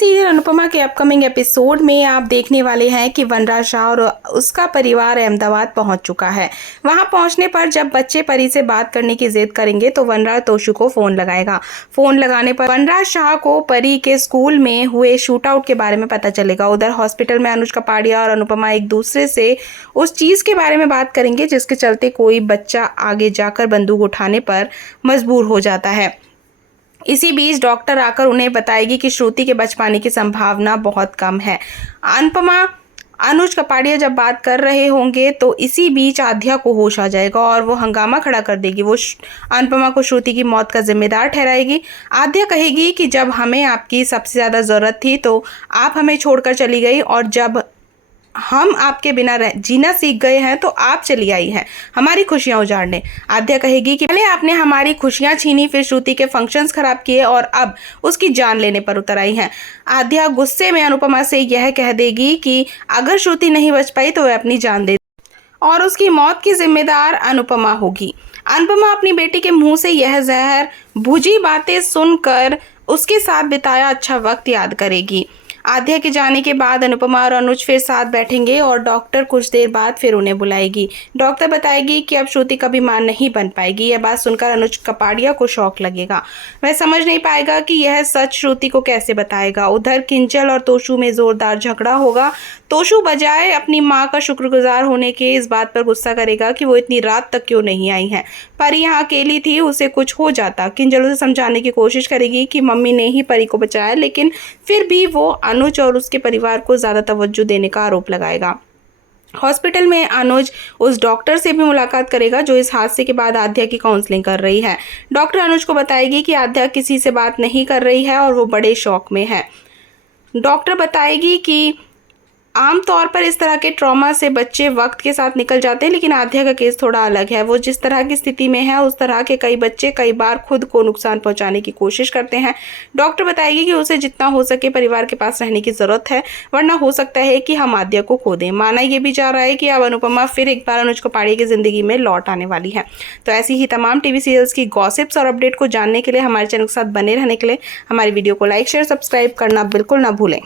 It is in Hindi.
सीरियल अनुपमा के अपकमिंग एपिसोड में आप देखने वाले हैं कि वनराज शाह और उसका परिवार अहमदाबाद पहुंच चुका है। वहां पहुंचने पर जब बच्चे परी से बात करने की जिद करेंगे तो वनराज तोशु को फोन लगाएगा। फोन लगाने पर वनराज शाह को परी के स्कूल में हुए शूट आउट के बारे में पता चलेगा। उधर हॉस्पिटल में अनुज कपाड़िया और अनुपमा एक दूसरे से उस चीज के बारे में बात करेंगे जिसके चलते कोई बच्चा आगे जाकर बंदूक उठाने पर मजबूर हो जाता है। इसी बीच डॉक्टर आकर उन्हें बताएगी कि श्रुति के बच पाने की संभावना बहुत कम है। अनुपमा अनुज कपाड़िया जब बात कर रहे होंगे तो इसी बीच आध्या को होश आ जाएगा और वो हंगामा खड़ा कर देगी। वो अनुपमा को श्रुति की मौत का जिम्मेदार ठहराएगी। आध्या कहेगी कि जब हमें आपकी सबसे ज़्यादा ज़रूरत थी तो आप हमें छोड़कर चली गई, और जब हम आपके बिना जीना सीख गए हैं तो आप चली आई हैं हमारी खुशियां उजाड़ने। आध्या कहेगी कि पहले आपने हमारी खुशियां छीनी, फिर श्रुति के फंक्शंस खराब किए और अब उसकी जान लेने पर उतर आई हैं। आध्या गुस्से में अनुपमा से यह कह देगी कि अगर श्रुति नहीं बच पाई तो वह अपनी जान दे और उसकी मौत की जिम्मेदार अनुपमा होगी। अनुपमा अपनी बेटी के मुंह से यह जहर भुजी बातें सुनकर उसके साथ बिताया अच्छा वक्त याद करेगी। आध्या के जाने के बाद अनुपमा और अनुज फिर साथ बैठेंगे और डॉक्टर कुछ देर बाद फिर उन्हें बुलाएगी। डॉक्टर बताएगी कि अब श्रुति कभी मां नहीं बन पाएगी। यह बात सुनकर अनुज कपाड़िया को शौक लगेगा। वह समझ नहीं पाएगा कि यह सच श्रुति को कैसे बताएगा। उधर किंजल और तोशु में जोरदार झगड़ा होगा। तोशु बजाय अपनी माँ का शुक्रगुजार होने के इस बात पर गुस्सा करेगा कि वो इतनी रात तक क्यों नहीं आई हैं। परी यहाँ अकेली थी, उसे कुछ हो जाता। किंजल उसे समझाने की कोशिश करेगी कि मम्मी ने ही परी को बचाया, लेकिन फिर भी वो अनुज और उसके परिवार को ज़्यादा तवज्जो देने का आरोप लगाएगा। हॉस्पिटल में अनुज उस डॉक्टर से भी मुलाकात करेगा जो इस हादसे के बाद आध्या की काउंसलिंग कर रही है। डॉक्टर अनुज को बताएगी कि आध्या किसी से बात नहीं कर रही है और वो बड़े शौक में है। डॉक्टर बताएगी कि आमतौर पर इस तरह के ट्रॉमा से बच्चे वक्त के साथ निकल जाते हैं, लेकिन आध्या का केस थोड़ा अलग है। वो जिस तरह की स्थिति में है उस तरह के कई बच्चे कई बार खुद को नुकसान पहुंचाने की कोशिश करते हैं। डॉक्टर बताएगी कि उसे जितना हो सके परिवार के पास रहने की ज़रूरत है, वरना हो सकता है कि हम आध्या को खो दें। माना ये भी जा रहा है कि अब अनुपमा फिर एक बार अनुज कपाड़िया की ज़िंदगी में लौट आने वाली है। तो ऐसी ही तमाम टीवी सीरियल्स की गॉसिप्स और अपडेट को जानने के लिए हमारे चैनल के साथ बने रहने के लिए हमारी वीडियो को लाइक शेयर सब्सक्राइब करना बिल्कुल ना भूलें।